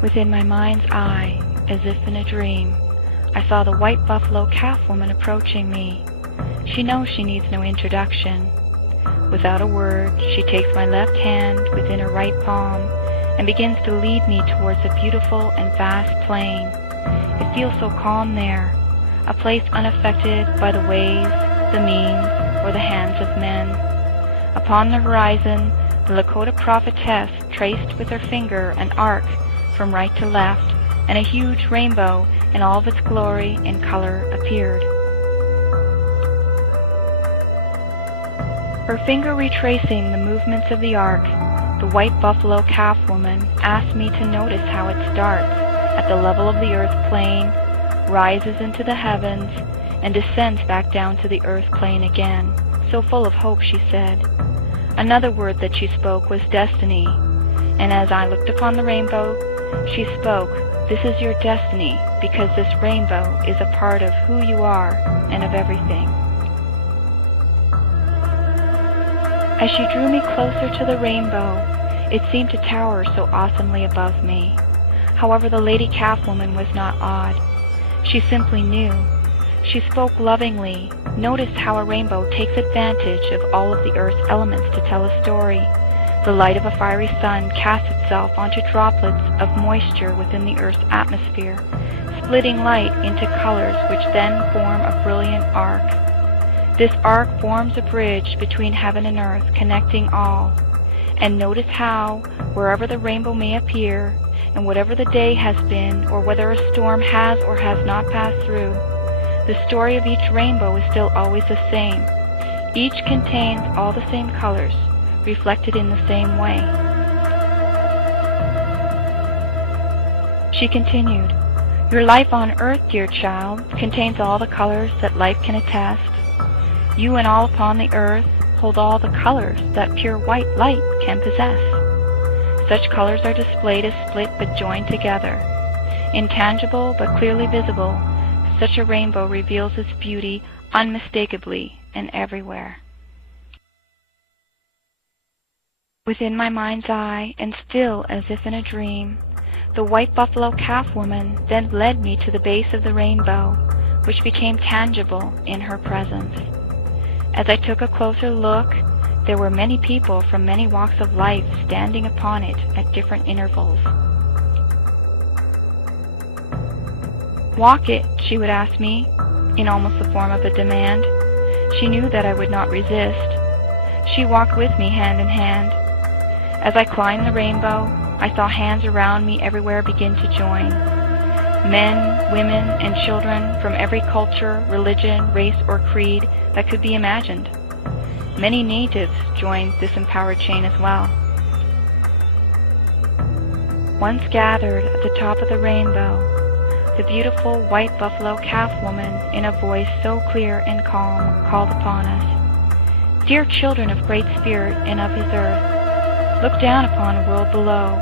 Within my mind's eye, as if in a dream, I saw the white buffalo calf woman approaching me. She knows she needs no introduction. Without a word, she takes my left hand within her right palm and begins to lead me towards a beautiful and vast plain. It feels so calm there, a place unaffected by the ways, the means, or the hands of men. Upon the horizon, the Lakota prophetess traced with her finger an arc from right to left, and a huge rainbow in all of its glory and color appeared. Her finger retracing the movements of the arc, the white buffalo calf woman asked me to notice how it starts at the level of the earth plane, rises into the heavens, and descends back down to the earth plane again, so full of hope, she said. Another word that she spoke was destiny, and as I looked upon the rainbow, she spoke, "This is your destiny, because this rainbow is a part of who you are and of everything." As she drew me closer to the rainbow, it seemed to tower so awesomely above me. However, the lady calf woman was not awed. She simply knew. She spoke lovingly, noticed how a rainbow takes advantage of all of the earth's elements to tell a story. The light of a fiery sun casts itself onto droplets of moisture within the earth's atmosphere, splitting light into colors which then form a brilliant arc. This arc forms a bridge between heaven and earth, connecting all. And notice how, wherever the rainbow may appear, and whatever the day has been, or whether a storm has or has not passed through, the story of each rainbow is still always the same. Each contains all the same colors, reflected in the same way. She continued, "Your life on earth, dear child, contains all the colors that life can attest. You and all upon the earth hold all the colors that pure white light can possess. Such colors are displayed as split but joined together. Intangible but clearly visible, such a rainbow reveals its beauty unmistakably and everywhere." Within my mind's eye, and still as if in a dream, the white buffalo calf woman then led me to the base of the rainbow, which became tangible in her presence. As I took a closer look, there were many people from many walks of life standing upon it at different intervals. "Walk it," she would ask me, in almost the form of a demand. She knew that I would not resist. She walked with me hand in hand. As I climbed the rainbow, I saw hands around me everywhere begin to join. Men, women, and children from every culture, religion, race, or creed that could be imagined. Many natives joined this empowered chain as well. Once gathered at the top of the rainbow, the beautiful white buffalo calf woman, in a voice so clear and calm, called upon us, "Dear children of Great Spirit and of His earth, look down upon a world below.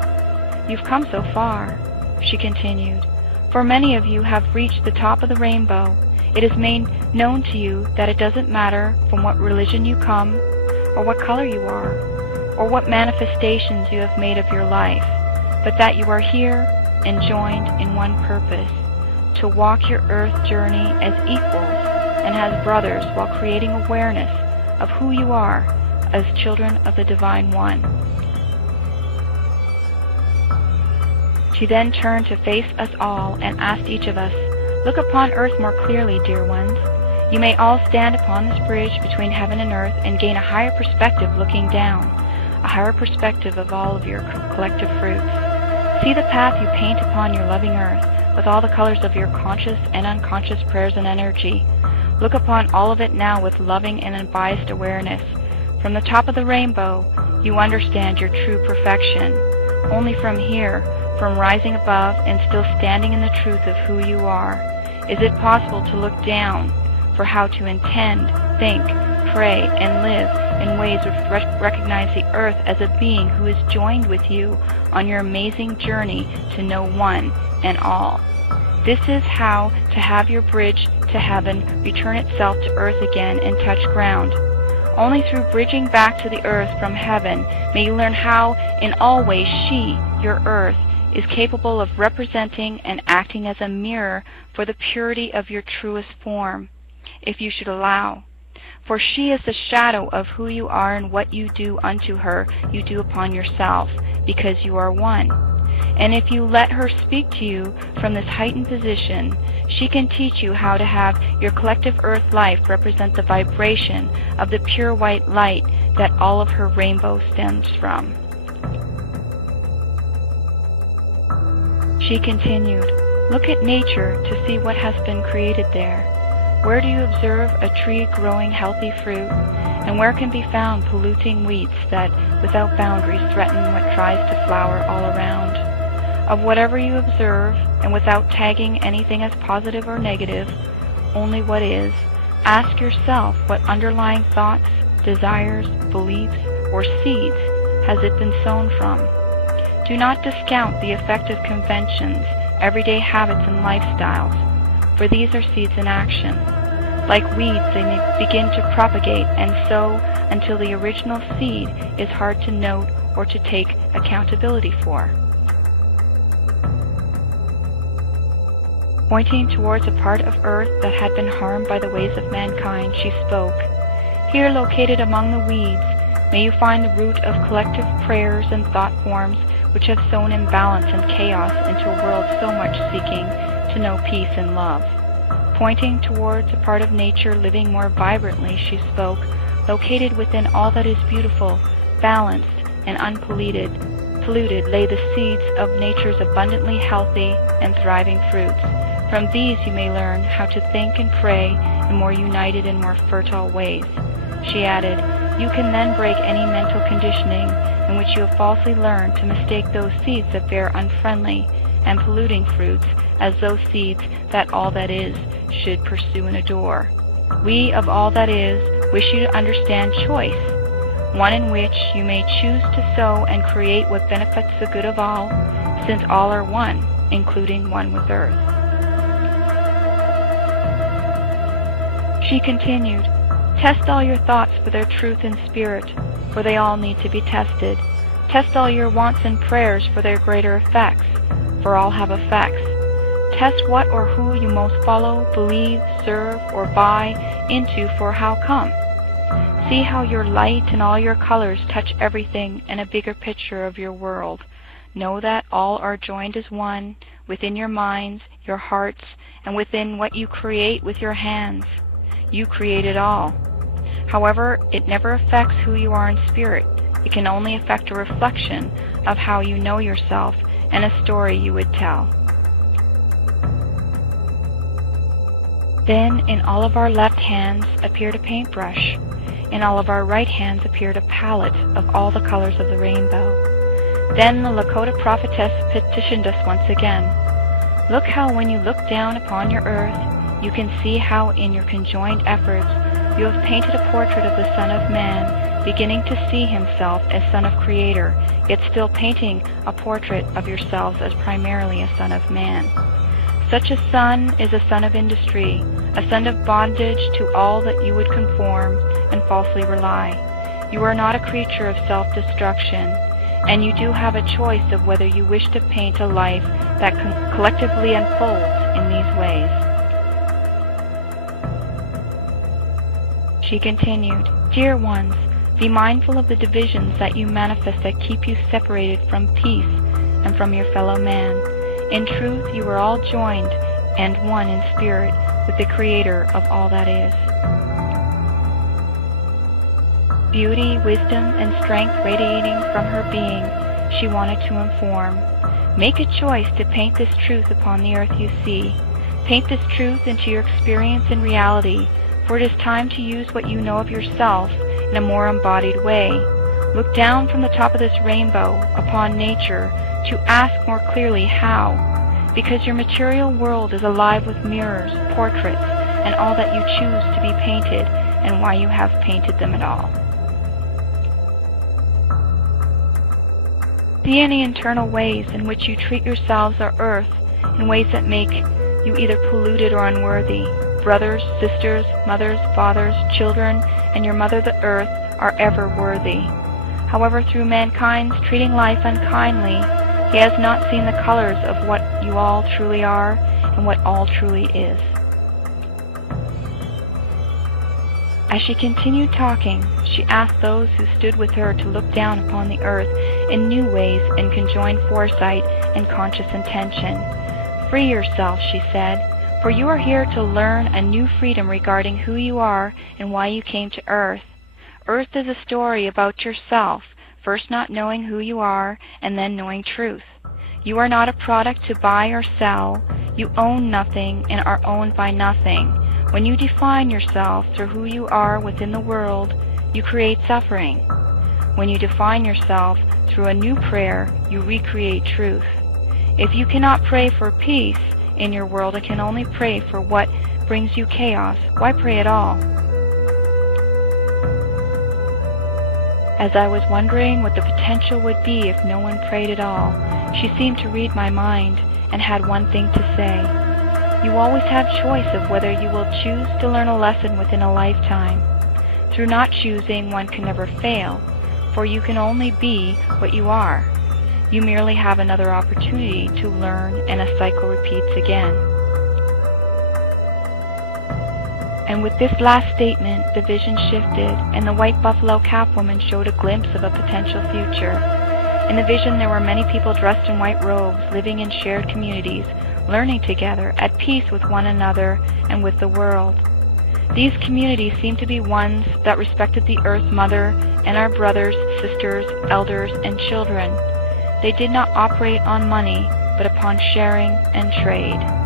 You've come so far," she continued. "For many of you have reached the top of the rainbow. It is made known to you that it doesn't matter from what religion you come, or what color you are, or what manifestations you have made of your life, but that you are here and joined in one purpose, to walk your earth journey as equals and as brothers while creating awareness of who you are as children of the Divine One." She then turned to face us all and asked each of us, "Look upon earth more clearly, dear ones. You may all stand upon this bridge between heaven and earth and gain a higher perspective looking down, a higher perspective of all of your collective fruits. See the path you paint upon your loving earth with all the colors of your conscious and unconscious prayers and energy. Look upon all of it now with loving and unbiased awareness. From the top of the rainbow, you understand your true perfection. Only from here, from rising above and still standing in the truth of who you are, is it possible to look down for how to intend, think, pray, and live in ways which recognize the earth as a being who is joined with you on your amazing journey to know one and all. This is how to have your bridge to heaven return itself to earth again and touch ground. Only through bridging back to the earth from heaven may you learn how in all ways she, your earth, is capable of representing and acting as a mirror for the purity of your truest form, if you should allow. For she is the shadow of who you are, and what you do unto her you do upon yourself, because you are one. And if you let her speak to you from this heightened position, she can teach you how to have your collective earth life represent the vibration of the pure white light that all of her rainbow stems from. She continued, "Look at nature to see what has been created there. Where do you observe a tree growing healthy fruit, and where can be found polluting weeds that without boundaries threaten what tries to flower all around? Of whatever you observe, and without tagging anything as positive or negative, only what is, ask yourself what underlying thoughts, desires, beliefs, or seeds has it been sown from. Do not discount the effect of conventions, everyday habits, and lifestyles, for these are seeds in action. Like weeds, they may begin to propagate and sow until the original seed is hard to note or to take accountability for." Pointing towards a part of earth that had been harmed by the ways of mankind, she spoke, "Here, located among the weeds, may you find the root of collective prayers and thought forms which have sown imbalance and chaos into a world so much seeking to know peace and love." Pointing towards a part of nature living more vibrantly, she spoke, "Located within all that is beautiful, balanced, and unpolluted, lay the seeds of nature's abundantly healthy and thriving fruits. From these you may learn how to think and pray in more united and more fertile ways." She added, "You can then break any mental conditioning in which you have falsely learned to mistake those seeds that bear unfriendly and polluting fruits as those seeds that all that is should pursue and adore. We of all that is wish you to understand choice, one in which you may choose to sow and create what benefits the good of all, since all are one, including one with earth." She continued, "Test all your thoughts for their truth and spirit, for they all need to be tested. Test all your wants and prayers for their greater effects, for all have effects. Test what or who you most follow, believe, serve, or buy into, for how come. See how your light and all your colors touch everything in a bigger picture of your world. Know that all are joined as one, within your minds, your hearts, and within what you create with your hands. You create it all. However, it never affects who you are in spirit. It can only affect a reflection of how you know yourself and a story you would tell." Then in all of our left hands appeared a paintbrush. In all of our right hands appeared a palette of all the colors of the rainbow. Then the Lakota prophetess petitioned us once again, "Look how when you look down upon your earth, you can see how in your conjoined efforts you have painted a portrait of the Son of Man, beginning to see himself as Son of Creator, yet still painting a portrait of yourselves as primarily a Son of Man. Such a son is a son of industry, a son of bondage to all that you would conform and falsely rely. You are not a creature of self-destruction, and you do have a choice of whether you wish to paint a life that collectively unfolds in these ways." She continued, "Dear ones, be mindful of the divisions that you manifest that keep you separated from peace and from your fellow man. In truth, you are all joined and one in spirit with the Creator of all that is." Beauty, wisdom, and strength radiating from her being, she wanted to inform, "Make a choice to paint this truth upon the earth you see. Paint this truth into your experience and reality, for it is time to use what you know of yourself in a more embodied way. Look down from the top of this rainbow upon nature to ask more clearly how, because your material world is alive with mirrors, portraits, and all that you choose to be painted, and why you have painted them at all. See any internal ways in which you treat yourselves or earth in ways that make you either polluted or unworthy. Brothers, sisters, mothers, fathers, children, and your mother the earth are ever worthy. However, through mankind's treating life unkindly, He has not seen the colors of what you all truly are and what all truly is. As she continued talking, she asked those who stood with her to look down upon the earth in new ways in conjoined foresight and conscious intention. Free yourself, she said, for you are here to learn a new freedom regarding who you are and why you came to earth. Earth is a story about yourself, first not knowing who you are and then knowing truth. You are not a product to buy or sell. You own nothing and are owned by nothing. When you define yourself through who you are within the world, you create suffering. When you define yourself through a new prayer, you recreate truth. If you cannot pray for peace in your world and can only pray for what brings you chaos, why pray at all? As I was wondering what the potential would be if no one prayed at all, she seemed to read my mind and had one thing to say. You always have choice of whether you will choose to learn a lesson within a lifetime. Through not choosing, one can never fail, for you can only be what you are. You merely have another opportunity to learn, and a cycle repeats again. And with this last statement, the vision shifted, and the white buffalo cap woman showed a glimpse of a potential future. In the vision, there were many people dressed in white robes, living in shared communities, learning together, at peace with one another and with the world. These communities seemed to be ones that respected the Earth Mother and our brothers, sisters, elders, and children. They did not operate on money, but upon sharing and trade.